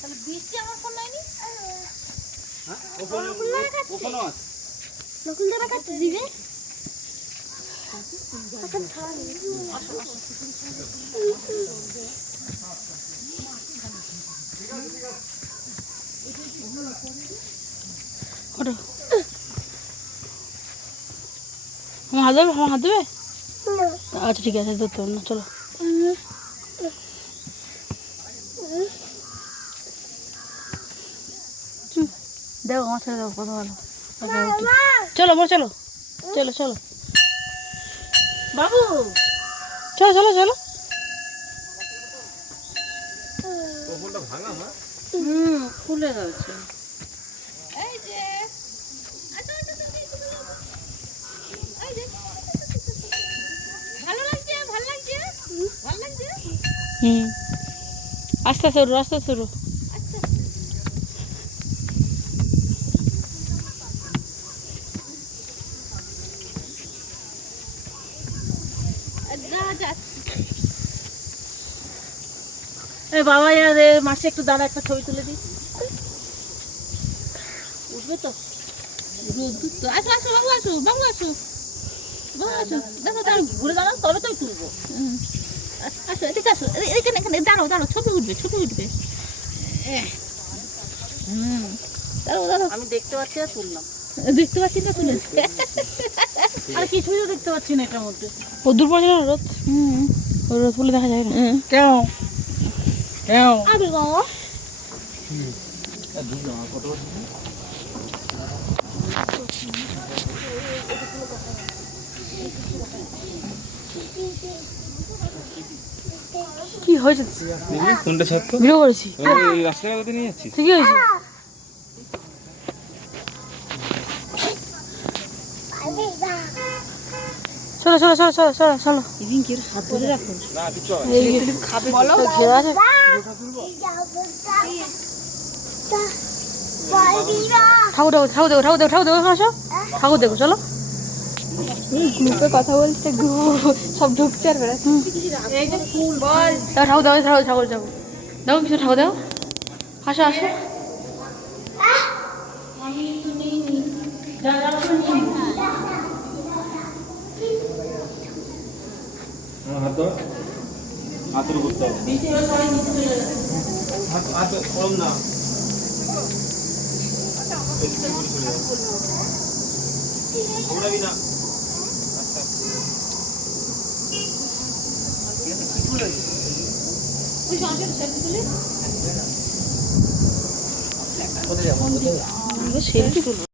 তাহলে বৃষ্টি আমার ফোন লাইনি হ্যাঁ ওখানে আছে নকুল দাদা কাটতে দিবে আমার হাত দেবে আচ্ছা ঠিক আছে ধরতে হবে না চলো দেখো আমার ছেড়ে দেখো কত ভালো চলো বল চলো চলো চলো বাবু চলো চলো চলো ওখানটা ভাঙা মা খুলে গেছে এই যে ভালো লাগছে ভালো লাগছে ভালো লাগছে আস্তে সরু আস্তে সরু বাবা মাসে একটু দাঁড়া একটা ছবি তুলে দিই উঠবে তো আসো আসো বাবু আসো বাবু আসো বাবু আসো দেখো দাঁড়ো ঘুরে দাঁড়াও তবে তো তুলবো আসো এদিকে আসো এখানে এখানে দাঁড়াও দাঁড়াও ছবি উঠবে দাঁড়াও দাঁড়াও আমি দেখতে পাচ্ছি আর তুললাম দেখতে পাচ্ছি না তুলেছি আর কিছুই দেখতে পাচ্ছি না এটার মধ্যে ও দূর পড়ছে না রোদ রোদ বলে দেখা যায় না কেন আবে গো কি হয়েছে কোনটা ছাড়তো ভিডিও করেছি এই রাস্তায় কোথায় নিয়ে যাচ্ছিস ঠিকই হয়েছে চলো চলো চলো চলো চলো চলো রিঙ্কির হাত ধরে রাখো না কিছু এই খাবে ঘেরা আছে ঠাকুর দেখো ঠাকুর দেখো ঠাকুর দেখো ঠাকুর দেখো আসো ঠাকুর দেখো চলো গ্রুপে কথা বলতে সব ঢুকছে আর বেড়াচ্ছে এই যে ফুল বল ঠাকুর দেখো ঠাকুর ঠাকুর যাবো দেখো কিছু ঠাকুর দেখো আসো আসো হাত ধর হাতের করতে হবে হাত কম না ঘোরাবি না সেলফি তুলো